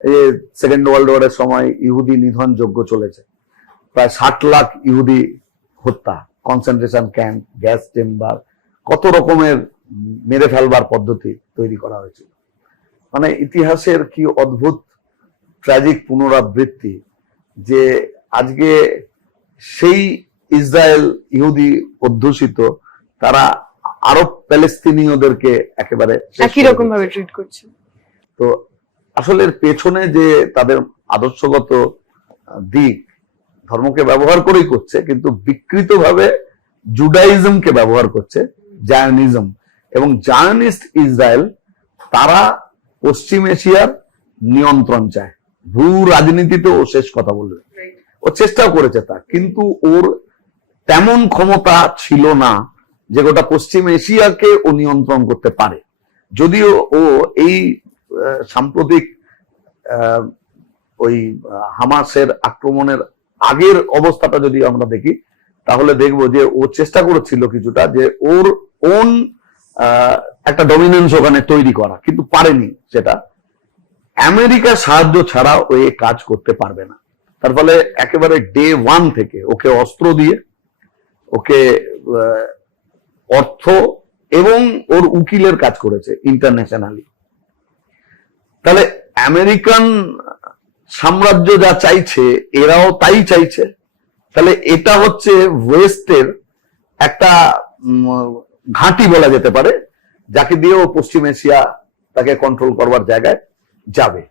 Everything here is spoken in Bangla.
এই সেকেন্ড ওয়ার্ল্ড ওয়ারের সময় ইহুদি নিধন যজ্ঞ চলেছে, প্রায় 60 লাখ ইহুদি হত্যা, কনসেন্ট্রেশন ক্যাম্প, গ্যাস চেম্বার, কত রকমের মেরে ফেলবার পদ্ধতি তৈরি করা হয়েছিল। মানে ইতিহাসের কি অদ্ভুত ট্র্যাজিক পুনরাবৃত্তি, যে আজকে সেই ইসরায়েল ইহুদি অধ্যুষিত তারা আরব প্যালেস্তিনীয়দেরকে একেবারে একই রকম ভাবে ট্রিট করছে। তো আসলে এর পেছনে যে তাদের আদর্শগত দিক, ধর্মকে ব্যবহার করেই করছে, কিন্তু বিকৃতভাবে জুডাইজমকে ব্যবহার করছে, জায়নিজম এবং জায়নিস্ট ইসরায়েল। তারা পশ্চিম এশিয়ার নিয়ন্ত্রণ চায়, ভূ রাজনীতিতে ও শেষ কথা বলবে, ও চেষ্টাও করেছে তা, কিন্তু ওর তেমন ক্ষমতা ছিল না যে গোটা পশ্চিম এশিয়াকে ও নিয়ন্ত্রণ করতে পারে। যদিও ও এই সাম্প্রতিক ওই হামাসের আক্রমণের আগের অবস্থাটা যদি আমরা দেখি, তাহলে দেখবো যে ও চেষ্টা করেছিল কিছুটা যে ওর ওন একটা ডমিনেন্স ওখানে তৈরি করা, কিন্তু পারেনি সেটা। আমেরিকার সাহায্য ছাড়া ও এ কাজ করতে পারবে না। তার ফলে একেবারে ডে ওয়ান থেকে ওকে অস্ত্র দিয়ে, ওকে অর্থ এবং ওর উকিলের কাজ করেছে ইন্টারন্যাশনালি। তাহলে আমেরিকান সাম্রাজ্য যা চাইছে এরাও তাই চাইছে। তাহলে এটা হচ্ছে ওয়েস্টের একটা ঘাঁটি বলা যেতে পারে, যাকে দিয়ে ও পশ্চিম এশিয়া তাকে কন্ট্রোল করবার জায়গায় যাবে।